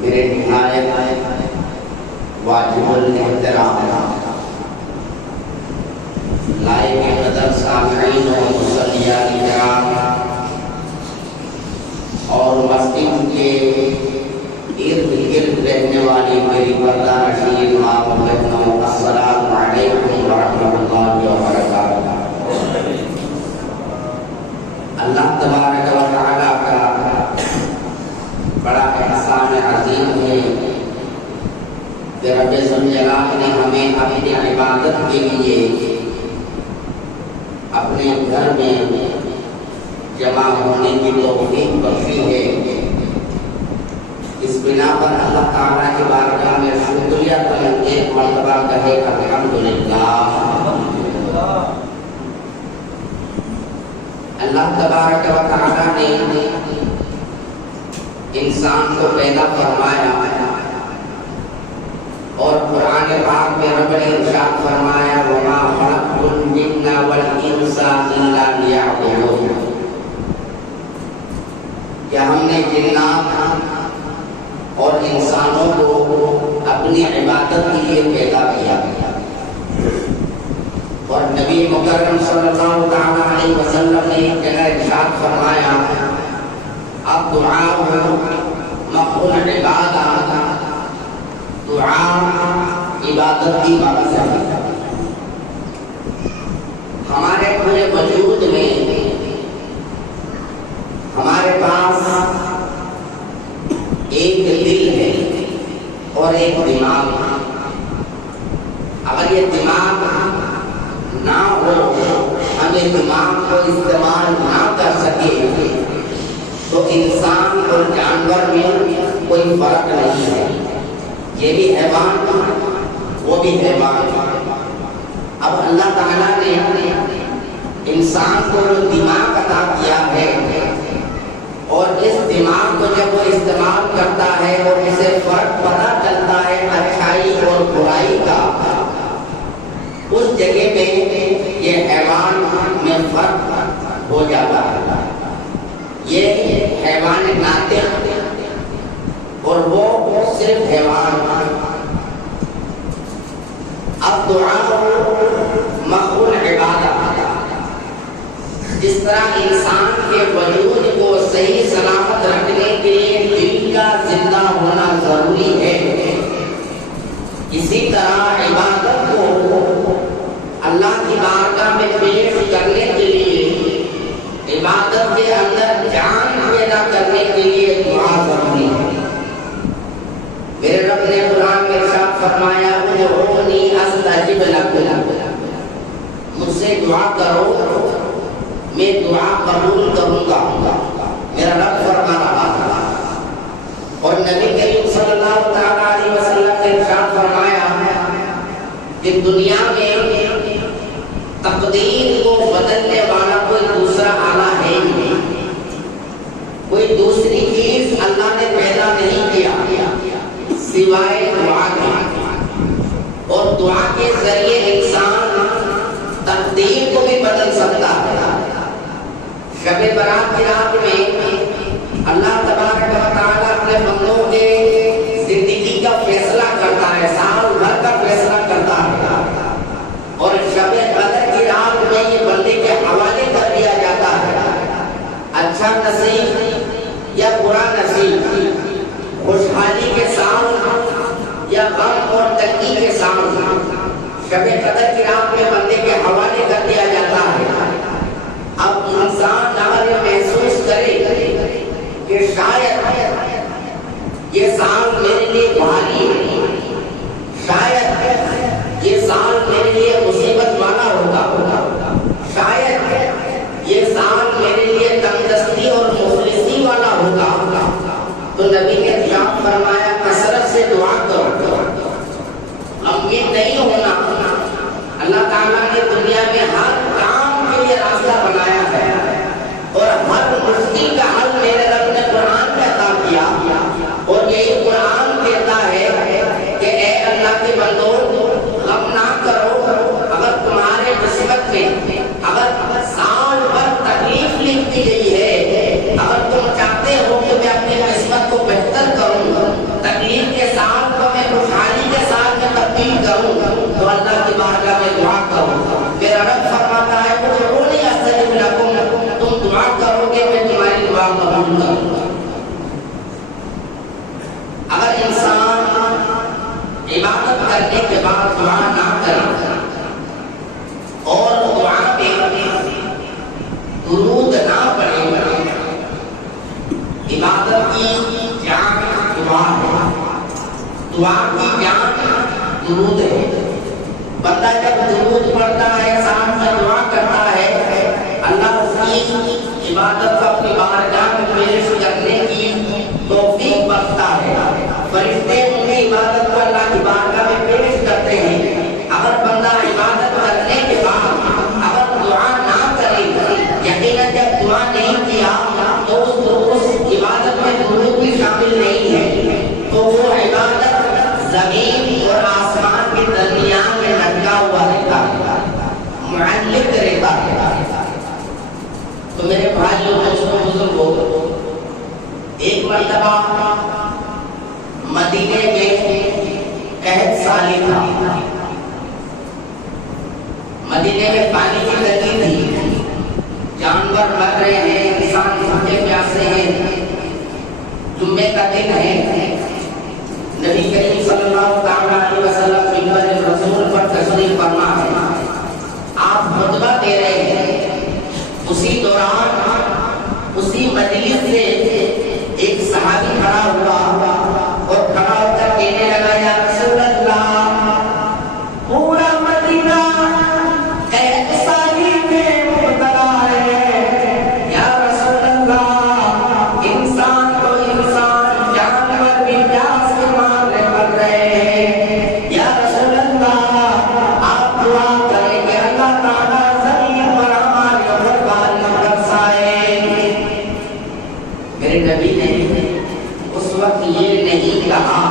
میرے نہایت واجب الاحترام لائق قدر سامعین و مصلیان کرام اور مسجد کے ارد گرد رہنے والی میری پردہ نشین ماں بہنوں، السلام علیکم ورحمۃ اللہ وبرکاتہ۔ اللہ تبارک و تعالیٰ کا بڑا احسان عظیم ہے کہ رب ذوالجلال نے ہمیں اپنی عبادت کے لیے اپنے گھر میں جمع ہونے کی توفیق بخشی ہے۔ اس بنا پر اللہ تعالیٰ کی بارگاہ میں شکریہ کریں، ایک مرتبہ کہے الحمدللہ۔ اللہ تبارک و تعالیٰ نے انسان کو پیدا فرمایا اور قرآن پاک میں رب نے ارشاد فرمایا وَمَا خَلَقْتُ الْجِنَّ وَالْإِنسَ إِلَّا لِيَعْبُدُونِ، کہ ہم نے جنات اور انسانوں کو اپنی عبادت کے لیے پیدا کیا، اور نبی مکرم صلی اللہ تعالیٰ علیہ وسلم نے ایک جگہ ارشاد فرمایا الدعاء مخ العبادہ، دعا عبادت کی بات ہے۔ ہمارے پورے وجود میں ہمارے پاس ایک دل ہے اور ایک دماغ ہے۔ اگر یہ دماغ نہ ہو، ہم یہ دماغ کو استعمال نہ کر سکے تو انسان اور جانور میں کوئی فرق نہیں ہے، یہ بھی حیوان وہ بھی حیوان۔ اب اللہ تعالیٰ نے انسان کو جو دماغ عطا کیا ہے اور اس دماغ کو جب وہ استعمال کرتا ہے اور اسے فرق پتہ چلتا ہے اچھائی اور برائی کا، اس جگہ پہ یہ حیوان میں فرق ہو جاتا ہے۔ یہ حیوان ناطق اور وہ صرف حیوان۔ اب دعا مخ العبادہ، جس طرح انسان کے وجود کو صحیح سلامت رکھنے کے لیے دل کا زندہ ہونا ضروری ہے، اسی طرح عبادت کو اللہ کی بارگاہ میں پیش کرنے کے لیے، عبادت کے اندر جان پیدا کرنے کے لیے دعا ضروری ہے۔ میرے رب نے قرآن میں ارشاد فرمایا ادعونی استجب لکم، مجھ سے دعا کرو میں دعا قبول کروں گا، میرا رب فرما رہا تھا۔ اور نبی کریم صلی اللہ تعالیٰ علیہ وسلم نے ارشاد فرمایا کہ دنیا میں تقدیر کو بدلنے والا کوئی دوسرا آلہ ہے نہیں، کوئی دوسری چیز اللہ نے پیدا نہیں کیا سوائے دعا کے، اور دعا کے ذریعے انسان تقدیر کو بھی بدل سکتا ہے۔ شب برات کی رات میں اللہ تبارک و تعالیٰ اپنے بندوں کے زندگی کا فیصلہ کرتا ہے، سال بھر کا فیصلہ کرتا ہے، اور شب قدر کی رات میں یہ بندے کے حوالے کر دیا جاتا ہے۔ اچھا نصیب یا برا نصیب، خوشحالی کے ساتھ یا غم اور تنگی کے ساتھ، شب قدر کی رات میں بندے کے حوالے کر دیا جاتا ہے۔ اب انسان اگر یہ محسوس کرے کہ شاید یہ سال میرے لیے بھاری ہے، شاید یہ سال میرے لیے مصیبت والا ہوگا، شاید یہ سال میرے لیے تندرستی اور مفلسی والا ہوگا، تو نبی نے ارشاد فرمایا کثرت سے دعا کرو، غمگین نہیں ہونا۔ اللہ تعالیٰ نے دنیا میں ہر کام کے لیے راستہ بنایا ہے، اور ہر مشکل کا حل میرے رب نے قرآن میں عطا کیا، اور یہی قرآن کہتا ہے کہ اے اللہ کے بندو غم نہ کرو، اگر تمہارے قسمت میں اگر سال بھر تکلیف لکھ دی گئی ہے، اگر تم چاہتے ہو کہ میں اپنی قسمت کو بہتر کروں، عبادت کرنے کے بعد دعا نہ کریں اور دعا میں درود نہ پڑھیں. عبادت کی جان دعا ہے، دعا کی جان درود ہے. بندہ جب درود پڑھتا ہے، ساتھ میں دعا کرتا ہے، اللہ اس کی عبادت کو اپنی بارگاہ میں پیش کرنے کی توفیق بخشتا ہے. فرشتے ان کی عبادت کو اللہ کی بارگاہ میں پیش کرتے ہیں. اگر بندہ عبادت کرنے کے بعد اگر دعا نہ کرے، یقیناً جب دعا نہیں کیا تو اس عبادت میں درود بھی شامل نہیں ہے، تو وہ عبادت زمین اور آسمان کے درمیان میں لٹکا ہوا رہتا ہے، معلق رہتا ہے. تو میرے بھائیوں دوستوں بزرگوں، ایک مرتبہ مدینے میں قحط سالی تھا. مدینے میں پانی کی تنگی تھی، جانور مر رہے ہیں، انسان بھوکے پیاسے ہیں. جمعے کا دن ہے، نبی کریم صلی اللہ علیہ وسلم منبر رسول پر تشریف فرما ہے. آپ خطبہ دے رہے ہیں. اسی دوران اسی مجلس سے ایک صحابی کھڑا ہوا اور کھڑا ہو کر کہنے لگا، یا رسول اللہ، پورا مدینہ قحط سالی میں مبتلا ہے. یا رسول اللہ، انسان تو انسان، جانور بھی پیاس کے مارے مر رہے ہیں. یا رسول اللہ، آپ دعا کریں کہ اللہ تعالیٰ زمین پر ہمارے اوپر بارش برسائے. میرے نبی نے اس وقت یہ نہیں کہا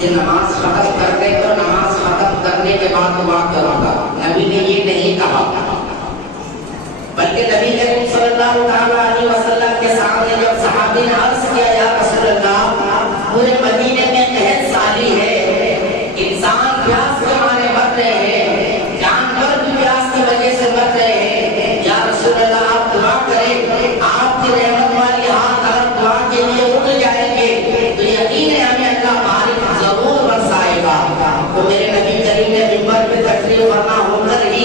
کہ نماز ختم کر دے تو نماز ختم کرنے کے بعد دعا کروں گا. نبی نے یہ نہیں کہا، بلکہ نبی کریم صلی اللہ علیہ وسلم کے سامنے جب صحابی نے عرض کیا، یا رسول اللہ، پورے مدینے میں قحط سالی ہے، انسان پیاس کے مارے مر رہے ہیں، جانور بھی پیاس کی وجہ سے مر رہے ہیں. یا رسول اللہ، آپ دعا کریں، آپ کی رحمت والی ہاتھ اگر دعا کے لیے اٹھ جائیں گے تو یقین ہے ہمیں اللہ بارش ضرور برسائے گا. تو میرے نبی کریم نے منبر پہ تشریف فرما ہو کر ہی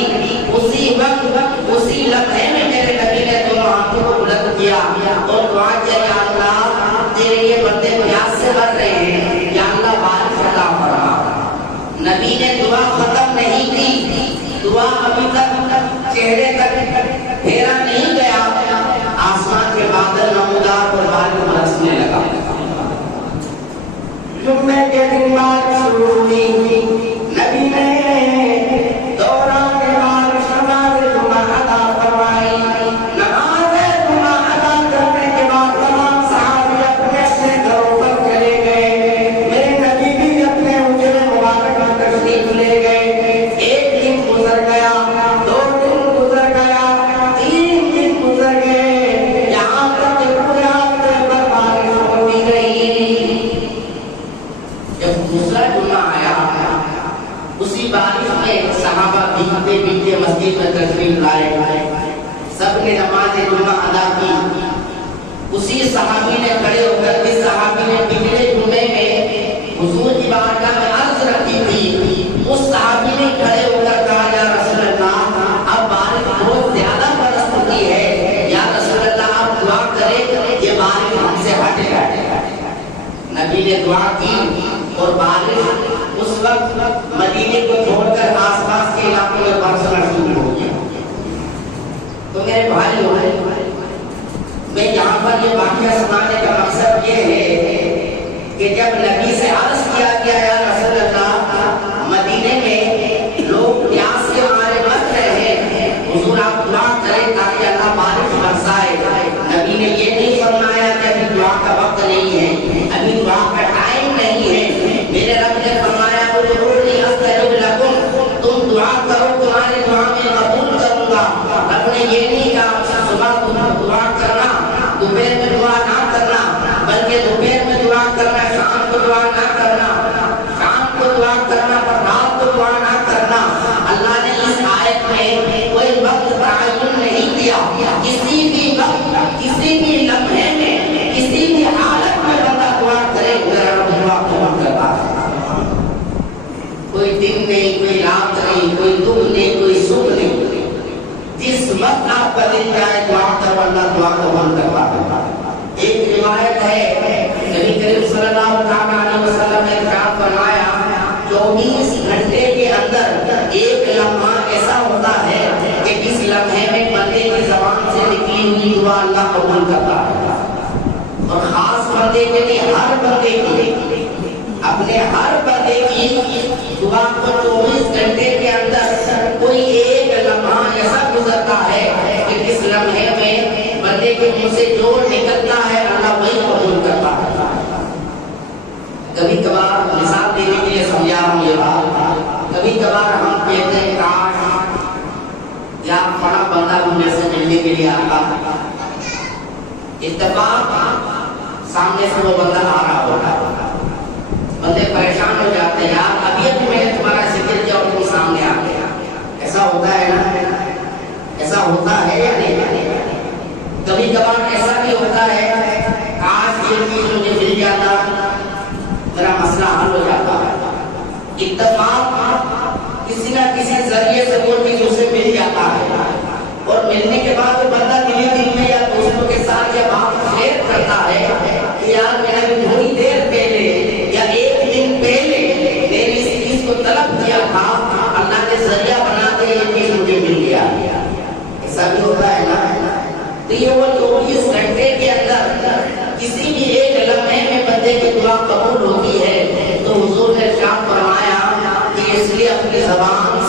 اسی وقت اسی لمحے میں میرے نبی نے دونوں ہاتھوں کو بلند کیا اور دعا کیا، یا اللہ، تیرے یہ بندے پیاس سے مر رہے ہیں، یا اللہ بارش عطا فرما. نبی نے دعا ختم نہیں کی، دعا ابھی تک چہرے تک پھیرا نہیں گیا، آسمان کے بادل نمودار اور بارش برسنے لگا. جمعے کے دن بارش شروع ہوئی. نبی نے دوران بارش نماز جمعہ ادا فرمائی. نماز جمعہ ادا کرنے کے بعد تمام صحابی اپنے اپنے گھروں پر چلے گئے. میرے نبی بھی اپنے حجرے مبارک میں تشریف لے گئے. ایک دن گزر گیا، 2 دن گزر گیا، 3 دن گزر گئے، یہاں تک کہ پورے ہفتے پر بارش ہوتی رہی. جب دوسرا جمعہ آیا، اسی بارش میں صحابہ بھیگتے بھیگتے مسجد میں تشریف لائے. سب نے نماز جمعہ ادا کی. اسی صحابی نے کھڑے ہو کر، جس صحابی نے پچھلے جمعے میں حضور کی بارگاہ میں عرض رکھی تھی، اس صحابی نے کھڑے ہو کر کہا، یا رسول اللہ، اب بارش بہت زیادہ برس چکی ہے، یا رسول اللہ، آپ دعا کریں یہ بارش ہم سے ہٹ جائے. نبی نے دعا کی اور بارش اس وقت مدینے کو چھوڑ کر آس پاس کے علاقوں میں برسنا شروع ہو گیا. تو میرے بھائیوں، میں یہاں پر یہ واقعہ سنانے کا مقصد یہ ہے کہ جب نبی سے عرض کیا گیا، یا رسول اللہ، مدینے میں لوگ پیاس کے مارے مر رہے ہیں، حضور آپ دعا کریں تاکہ اللہ بارش برسائے. نبی نے یہ نہیں فرمایا کہ ابھی دعا کا وقت نہیں ہے، ابھی دعا کا ٹائم نہیں ہے. میرے رب نے فرمایا، ادعونی استجب لکم، تم دعا کرو، تمہاری دعا میں قبول کروں گا. رب نے یہ نہیں کہا صبح دعا کرنا، دوپہر میں دعا نہ کرنا، بلکہ دوپہر میں دعا کرنا، شام کو دعا نہ کرنا، شام کو دعا کرنا پر رات کو دعا نہ کرنا. اللہ نے اس آیت میں کوئی وقت تعین نہیں کیا. کسی بھی وقت، کسی بھی لمحے میں، کسی بھی حالت میں بندہ دعا کرے، میرا رب دعا قبول کرتا ہے. دعا قبول کرتا ہے۔ ایک روایت ہے نبی کریم صلی اللہ علیہ وسلم نے ارشاد فرمایا 24 گھنٹے کے اندر ایک لمحہ ایسا ہوتا ہے کہ اس لمحے میں بندے کی زبان سے نکلی ہوئی دعا اللہ قبول کرتا ہے، اور خاص بندے کے لیے ہر بندے کی، اپنے ہر بندے کی دعا کو 24 گھنٹے کے اندر کوئی ایک لمحہ ایسا گزرتا ہے کہ اس لمحے میں بندے کے منہ سے جو نکلتا ہے اللہ وہی قبول کرتا ہے۔ کبھی کبھار مثال دینے کے لیے سمجھا ہوں یہ بات، کبھی کبھار ہم کہتے ہیں کاش یا بڑا بندہ مجھے سے ملنے کے لیے آتا، اتفاق سامنے سے وہ بندہ آ رہا ہوتا، بندے پریشان ہو جاتے ہیں یار ابھی ابھی میں نے تمہارا ذکر کیا اور تم سامنے آ گیا۔ ایسا ہوتا ہے نا، ایسا ہوتا ہے یا نہیں؟ کبھی کبھار ایسا بھی ہوتا ہے کاش یہ چیز مجھے مل جاتا، میرا مسئلہ حل ہو جاتا ہے۔ اتفاق کسی نہ کسی ذریعے سے وہ چیز اسے مل جاتا ہے، اور ملنے کے بعد وہ بندہ دلی دل میں یا دوستوں کے ساتھ یہ بات شیئر کرتا ہے کہ یار میں نے تھوڑی دیر پہلے یا ایک دن پہلے میں نے اس چیز کو طلب کیا تھا، اللہ نے ذریعہ بنا کے یہ چیز مجھے مل گیا۔ ایسا بھی ہوتا ہے نا؟ تو یہ وہ 24 گھنٹے کے اندر کسی بھی ایک لمحے میں بندے کی دعا قبول ہوتی ہے، تو حضور نے ارشاد فرمایا کہ اس لیے اپنی زبان